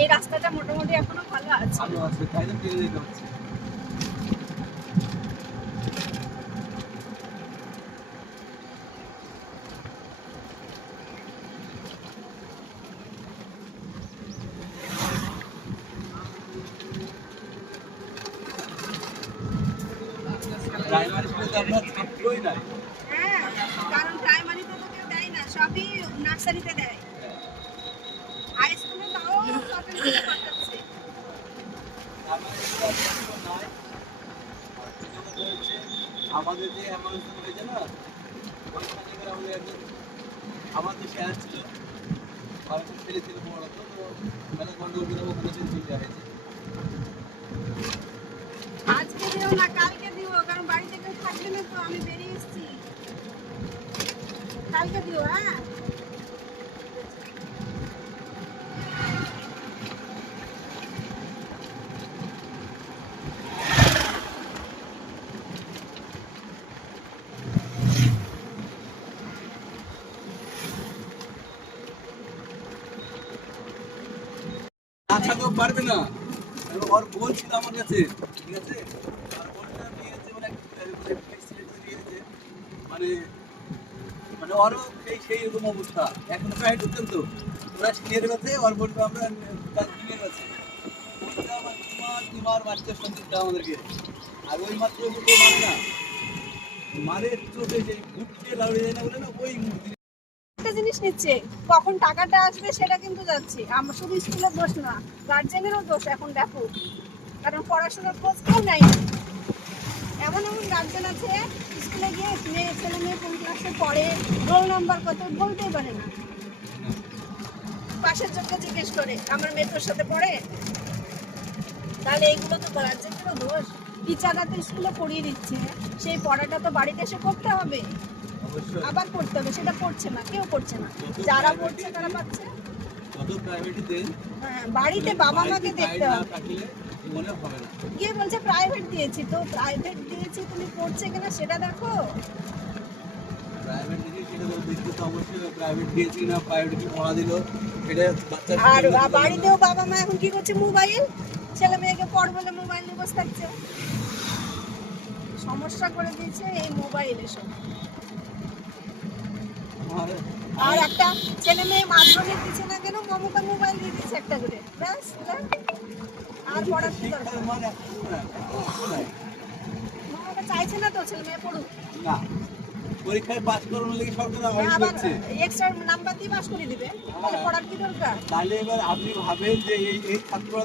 এই রাস্তাটা মোটামুটি এখনো ভালো আছে। ভালো আছে, তাই তো পেরে যেতে হচ্ছে। প্রাইমারি স্কুলে তো আপনার ছাত্রই নাই। হ্যাঁ, কারণ প্রাইমারিতে তো কেউ দেয় না, সবই নার্সারিতে দেয়। হাই স্কুলে তাও সরকারি স্কুলে পাঠাচ্ছে। প্রাইমারি স্কুলে ছাত্র নাই। আর দ্বিতীয় কথা হচ্ছে, আমাদের যে অ্যাম্বুলেন্স হয়েছে না, ওইখানে করে আমাদের একজন আমাদের স্যার ছিল, ভারতের ছেলে ছিল বড়, তো মেলা গন্ডগোল করে ওখানে চলে দেওয়া হয়েছে। আজকে দিও না, কালকে দিও, কারণ বাড়িতে কেউ থাকবে না তো, আমি বেরিয়ে এসেছি। কালকে দিও, হ্যাঁ। না থাকলেও পারবে না। ওর বোন ছিল আমার কাছে, ঠিক আছে? আর বোনটা নিয়েছে মানে নিয়েছে, মানে মানে ওরও সেই রকম অবস্থা। এখনো প্রায় ঢুকতেন তো, ওরা সিনিয়র কাছে, ওর বোনটা আমরা তার জুনিয়র কাছে। বোনটা আমার দুবার বাচ্চার সন্তানটা আমাদেরকে। আর ওই মাত্র ও মানে না, মারের চোখে যে ঘুরতে লাউড়ে যায় না বলে না, ওই মূর্তি। একটা জিনিস নিচ্ছে, কখন টাকাটা আসবে সেটা কিন্তু যাচ্ছে। আমার শুধু স্কুলের দোষ না, গার্জেনেরও দোষ এখন দেখো, কারণ পড়াশোনার খোঁজ কেউ নেয় না। এমন এমন গার্জেন আছে, স্কুলে গিয়ে ছেলে মেয়ে কোন ক্লাসে পড়ে, রোল নাম্বার কত বলতেই পারে না। পাশের জনকে জিজ্ঞেস করে আমার মেয়ে তোর সাথে পড়ে। তাহলে এগুলো তো গার্জেনেরও দোষ। টিচাররা তো স্কুলে পড়িয়ে দিচ্ছে, সেই পড়াটা তো বাড়িতে এসে করতে হবে, অবশ্যই আবার পড়তে হবে। সেটা পড়ছে না, কেউ পড়ছে না। যারা পড়ছে তারা পাচ্ছে। কত প্রাইভেটে দেন, হ্যাঁ, বাড়িতে বাবা মাকে দেখতে হবে। মনে হবে না। কে বলছে প্রাইভেট দিয়েছি, তো প্রাইভেট দিয়েছি তুমি পড়ছে কিনা সেটা দেখো। প্রাইভেট দিয়েছি সেটা তো দেখতে তো অবশ্যই, প্রাইভেট দিয়েছি না প্রাইভেট কি পড়া দিল সেটা বাচ্চা। আর বাড়িতেও বাবা মা এখন কি করছে, মোবাইল, ছেলে মেয়েকে পড় বলে মোবাইল নিয়ে বসে থাকছে। সমস্যা করে দিয়েছে এই মোবাইল এসব। আর একটা ছেলে মেয়ে মাধ্যমিক দিচ্ছে না কেন, মমতা মোবাইল দিয়ে দিচ্ছে একটা করে, ব্যাস। আর পড়ার কি দরকার? মমতা চাইছে না তো ছেলে মেয়ে পড়ুক। না, পরীক্ষায় পাস করানোর লাগি সরকার আবার আবার করছে। এক্সট্রা নাম্বার দিয়ে পাস করে দিবে, তাহলে পড়ার কি দরকার? তাহলে এবার আপনি ভাবেন যে এই ছাত্ররা